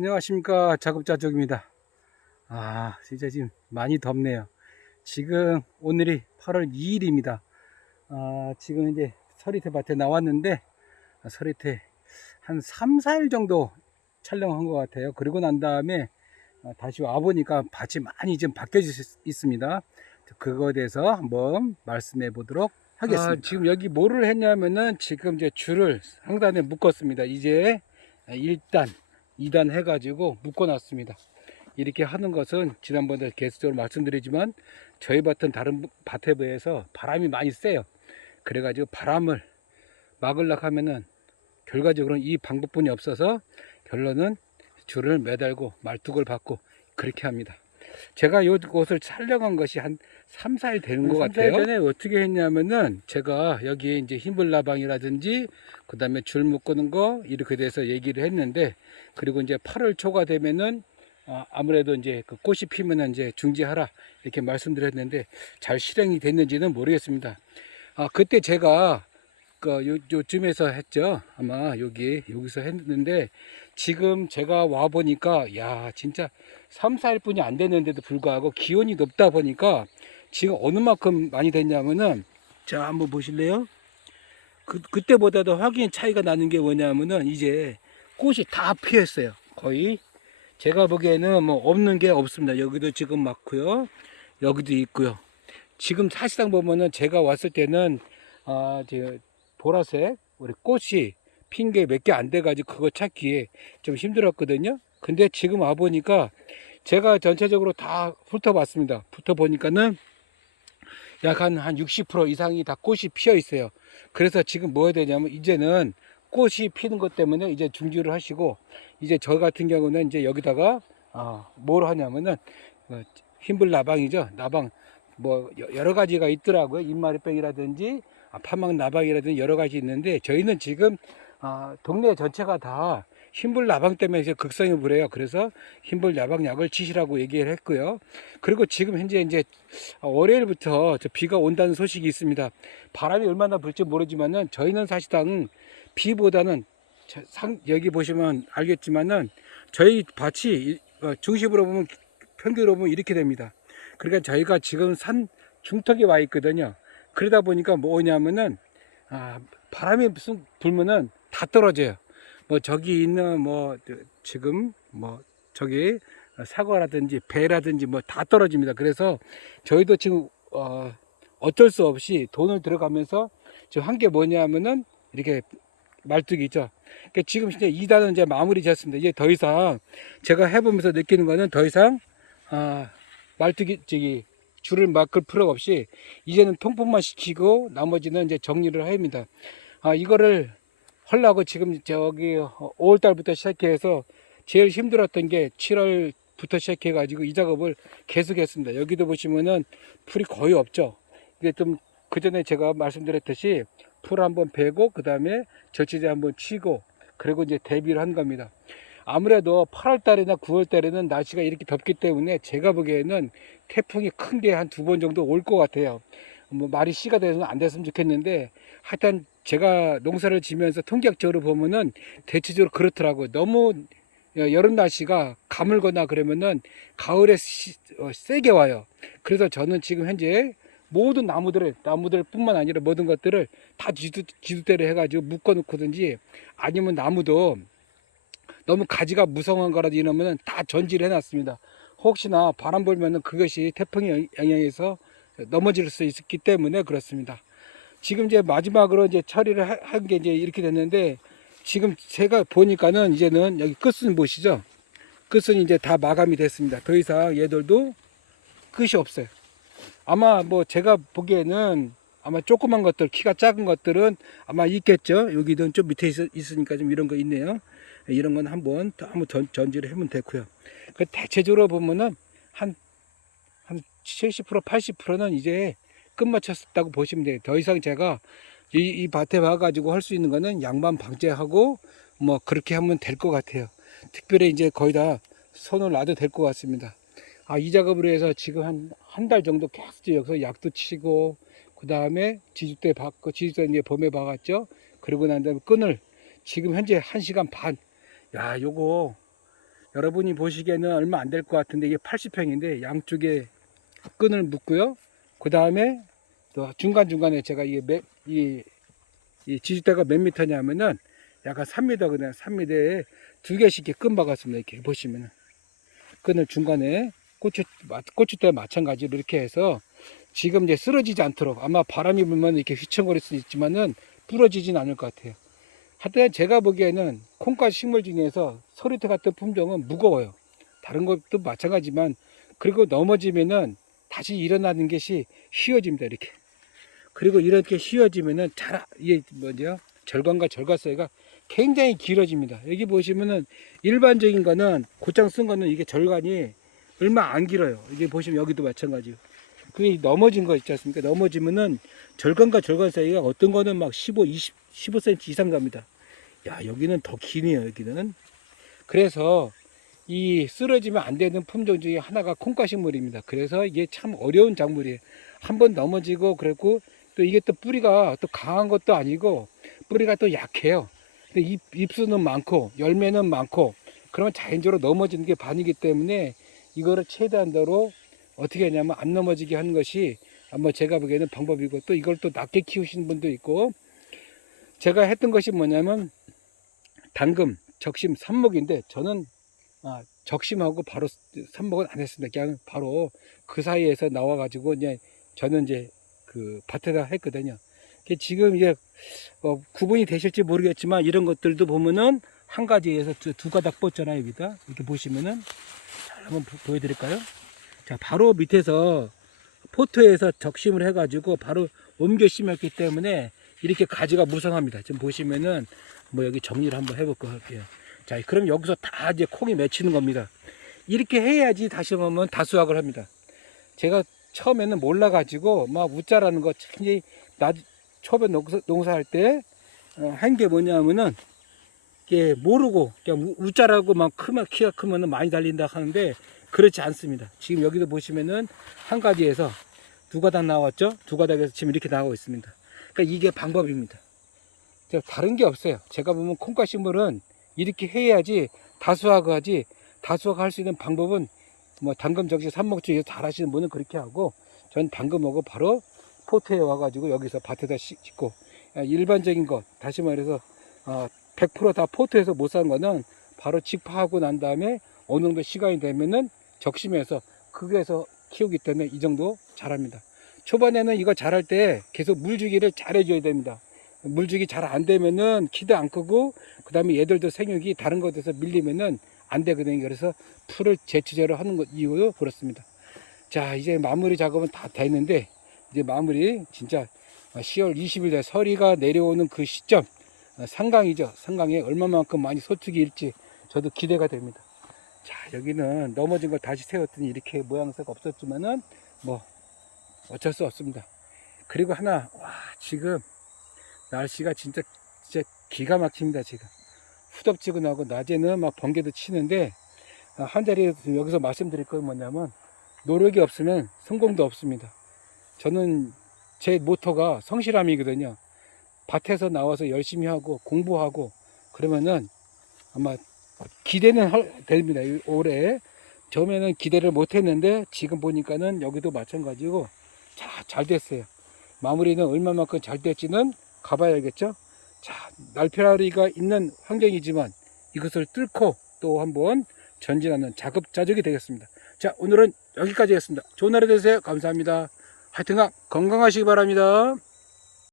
안녕하십니까. 작업자족입니다. 아 진짜 지금 많이 덥네요. 지금 오늘이 8월 2일입니다. 아, 지금 이제 서리태 밭에 나왔는데 아, 서리태 한 3, 4일 정도 촬영한 것 같아요. 그리고 난 다음에 아, 다시 와보니까 밭이 많이 좀 바뀌어 있습니다. 그거에 대해서 한번 말씀해 보도록 하겠습니다. 아, 지금 여기 뭐를 했냐면은 지금 이제 줄을 상단에 묶었습니다. 이제 1단 2단 해가지고 묶어놨습니다. 이렇게 하는 것은 지난번에 계속적으로 말씀드리지만 저희 밭은 다른 밭에 비해서 바람이 많이 세요. 그래가지고 바람을 막으려고 하면은 결과적으로는 이 방법뿐이 없어서 결론은 줄을 매달고 말뚝을 받고 그렇게 합니다. 제가 이곳을 촬영한 것이 한 3, 4일 되는 것 같아요. 전에 어떻게 했냐면은 제가 여기 이제 흰불나방이라든지 그 다음에 줄 묶는 거 이렇게 돼서 얘기를 했는데 그리고 이제 8월 초가 되면은 아, 아무래도 이제 그 꽃이 피면은 이제 중지하라 이렇게 말씀드렸는데 잘 실행이 됐는지는 모르겠습니다. 아, 그때 제가 그 요, 요쯤에서 했죠. 아마 여기 여기서 했는데 지금 제가 와 보니까 야 진짜 3, 4일 뿐이 안 됐는데도 불구하고 기온이 높다 보니까 지금 어느 만큼 많이 됐냐면은 자 한번 보실래요? 그, 그때보다도 확연히 차이가 나는 게 뭐냐면은 이제 꽃이 다 피었어요. 거의 제가 보기에는 뭐 없는 게 없습니다. 여기도 지금 많고요. 여기도 있고요. 지금 사실상 보면은 제가 왔을 때는 아, 저 보라색 우리 꽃이 핀게몇개 안 돼가지고 그거 찾기에 좀 힘들었거든요. 근데 지금 와 보니까 제가 전체적으로 다 훑어봤습니다. 훑어보니까는 약 한 한 60% 이상이 다 꽃이 피어 있어요. 그래서 지금 뭐 해야 되냐면 이제는 꽃이 피는 것 때문에 이제 중지를 하시고 이제 저 같은 경우는 이제 여기다가 아, 뭘 하냐면은 어, 흰불 나방이죠. 나방 뭐 여러 가지가 있더라고요. 입마리병이라든지 아, 파막 나방이라든지 여러 가지 있는데 저희는 지금 아, 동네 전체가 다 흰불 나방 때문에 이제 극성이 불해요. 그래서 흰불 나방 약을 치시라고 얘기를 했고요. 그리고 지금 현재 이제 월요일부터 비가 온다는 소식이 있습니다. 바람이 얼마나 불지 모르지만은 저희는 사실상 비보다는 상, 여기 보시면 알겠지만은 저희 밭이 어, 중심으로 보면 평균으로 보면 이렇게 됩니다. 그러니까 저희가 지금 산 중턱에 와 있거든요. 그러다 보니까 뭐냐면은 아, 바람이 무슨 불면은 다 떨어져요. 뭐 저기 있는 뭐 지금 뭐 저기 사과라든지 배라든지 뭐 다 떨어집니다. 그래서 저희도 지금 어 어쩔 수 없이 돈을 들어가면서 지금 한 게 뭐냐면은 이렇게 말뚝이 있죠. 그러니까 지금 이제 2단은 이제 마무리 지었습니다. 이제 더 이상 제가 해보면서 느끼는 거는 더 이상 아 말뚝이 저기 줄을 막을 필요가 없이 이제는 통풍만 시키고 나머지는 이제 정리를 합니다. 아 이거를 하려고 지금 저기 5월 달부터 시작해서 제일 힘들었던 게 7월부터 시작해 가지고 이 작업을 계속했습니다. 여기도 보시면은 풀이 거의 없죠. 이게 좀 그전에 제가 말씀드렸듯이 풀 한번 베고 그 다음에 저치제 한번 치고 그리고 이제 대비를 한 겁니다. 아무래도 8월 달이나 9월 달에는 날씨가 이렇게 덥기 때문에 제가 보기에는 태풍이 큰 게 한 두 번 정도 올 것 같아요. 뭐 말이 씨가 돼서는 안 됐으면 좋겠는데 하여튼 제가 농사를 지면서 통계학적으로 보면은 대체적으로 그렇더라고요. 너무 여름 날씨가 가물거나 그러면은 가을에 시, 어, 세게 와요. 그래서 저는 지금 현재 모든 나무들을 나무들 뿐만 아니라 모든 것들을 다 지두, 지두대로 해가지고 묶어 놓거든지 아니면 나무도 너무 가지가 무성한 거라도 이러면은 다 전지를 해놨습니다. 혹시나 바람 불면은 그것이 태풍의 영향에서 넘어질 수 있기 때문에 그렇습니다. 지금 이제 마지막으로 이제 처리를 한 게 이제 이렇게 됐는데 지금 제가 보니까는 이제는 여기 끝은 보시죠? 끝은 이제 다 마감이 됐습니다. 더 이상 얘들도 끝이 없어요. 아마 뭐 제가 보기에는 아마 조그만 것들, 키가 작은 것들은 아마 있겠죠. 여기도 좀 밑에 있, 으니까좀 이런 거 있네요. 이런 건 한번 한번 전, 전지를 하면 되고요. 그 대체적으로 보면은 한 한 70% 80%는 이제 끝마쳤다고 보시면 돼요. 더 이상 제가 이, 이 밭에 와가지고 할 수 있는 거는 양반 방제하고 뭐 그렇게 하면 될 것 같아요. 특별히 이제 거의 다 손을 놔도 될 것 같습니다. 아, 이 작업으로 해서 지금 한, 한 달 정도 계속 여기서 약도 치고, 그 다음에 지주대 받고, 지주대 이제 봄에 박았죠? 그리고 난 다음에 끈을 지금 현재 1시간 반. 야, 요거 여러분이 보시기에는 얼마 안 될 것 같은데 이게 80평인데 양쪽에 끈을 묶고요. 그 다음에 또 중간중간에 제가 이게 몇, 이, 이 지주대가 몇 미터냐면은 약간 3미터거든요. 3미터에 두 개씩 이렇게 끈 박았습니다. 이렇게 보시면은. 끈을 중간에 고추, 고추대 마찬가지로 이렇게 해서 지금 이제 쓰러지지 않도록 아마 바람이 불면 이렇게 휘청거릴 수 있지만은 부러지진 않을 것 같아요. 하여튼 제가 보기에는 콩가시 식물 중에서 서리태 같은 품종은 무거워요. 다른 것도 마찬가지지만 그리고 넘어지면은 다시 일어나는 것이 쉬워집니다. 이렇게. 그리고 이렇게 쉬워지면은 잘 이게 뭐죠? 절간과 절간 사이가 굉장히 길어집니다. 여기 보시면은 일반적인 거는 고창 쓴 거는 이게 절간이 얼마 안 길어요. 이게 보시면 여기도 마찬가지고. 그 넘어진 거 있지 않습니까? 넘어지면은 절간과 절간 사이가 어떤 거는 막 15, 20, 15cm 이상 갑니다. 야, 여기는 더 기네요, 여기는. 그래서 이 쓰러지면 안 되는 품종 중에 하나가 콩가식물입니다. 그래서 이게 참 어려운 작물이에요. 한 번 넘어지고 그랬고 또 이게 또 뿌리가 또 강한 것도 아니고 뿌리가 또 약해요. 근데 잎, 잎수는 많고 열매는 많고 그러면 자연적으로 넘어지는 게 반이기 때문에 이거를 최대한도로 어떻게 하냐면 안 넘어지게 하는 것이 아마 제가 보기에는 방법이고 또 이걸 또 낮게 키우시는 분도 있고 제가 했던 것이 뭐냐면 당금, 적심, 삽목인데 저는 아, 적심하고 바로 삽목은 안 했습니다. 그냥 바로 그 사이에서 나와가지고 이제 저는 이제 그 밭에다 했거든요. 지금 이제 어, 구분이 되실지 모르겠지만 이런 것들도 보면은 한 가지에서 두, 두 가닥 뻗잖아요, 여기다. 이렇게 보시면은 자, 한번 보- 보여드릴까요? 자, 바로 밑에서 포트에서 적심을 해가지고 바로 옮겨 심었기 때문에 이렇게 가지가 무성합니다. 지금 보시면은 뭐 여기 정리를 한번 해볼까 할게요. 자, 그럼 여기서 다 이제 콩이 맺히는 겁니다. 이렇게 해야지 다시 보면 다수확을 합니다. 제가 처음에는 몰라가지고 막 웃자라는 거 참, 나 처음에 농사, 농사할 때 어, 한게 뭐냐면은 이게 모르고 그냥 우- 웃자라고 막 크면 키가 크면은 많이 달린다 하는데 그렇지 않습니다. 지금 여기도 보시면은 한 가지에서 두 가닥 나왔죠? 두 가닥에서 지금 이렇게 나오고 있습니다. 그러니까 이게 방법입니다. 다른 게 없어요. 제가 보면 콩가식물은 이렇게 해야지 다수화가 하지 다수화가 할 수 있는 방법은 뭐 당금 적시 삽목 중에서 잘 하시는 분은 그렇게 하고 전 당금하고 바로 포트에 와가지고 여기서 밭에다 씻- 씻고 아, 일반적인 것 다시 말해서 어, 100%다 포트에서 못 산 거는 바로 직파하고 난 다음에 어느 정도 시간이 되면은 적심해서 그게서 키우기 때문에 이 정도 잘합니다. 초반에는 이거 잘할 때 계속 물주기를 잘 해줘야 됩니다. 물주기 잘 안 되면은 키도 안 크고 그 다음에 얘들도 생육이 다른 것에서 밀리면은 안 되거든요. 그래서 풀을 재치제로 하는 것 이유로 그렇습니다. 자 이제 마무리 작업은 다 됐는데 이제 마무리 진짜 10월 20일 날 서리가 내려오는 그 시점 어, 상강이죠. 상강에 얼마만큼 많이 소축이 일지 저도 기대가 됩니다. 자 여기는 넘어진 걸 다시 세웠더니 이렇게 모양새가 없었지만은 뭐 어쩔 수 없습니다. 그리고 하나 와 지금 날씨가 진짜 진짜 기가 막힙니다 지금 후덥지근하고 낮에는 막 번개도 치는데 아, 한 자리에 여기서 말씀드릴 건 뭐냐면 노력이 없으면 성공도 없습니다. 저는 제 모토가 성실함이거든요. 밭에서 나와서 열심히 하고 공부하고 그러면은 아마 기대는 할- 됩니다. 이 올해 처음에는 기대를 못했는데 지금 보니까는 여기도 마찬가지고 자, 잘 됐어요. 마무리는 얼마만큼 잘 될지는 가봐야겠죠. 자, 날벼락이가 있는 환경이지만 이것을 뚫고 또 한번 전진하는 자급자족이 되겠습니다. 자, 오늘은 여기까지 했습니다. 좋은 하루 되세요. 감사합니다. 하여튼 건강하시기 바랍니다.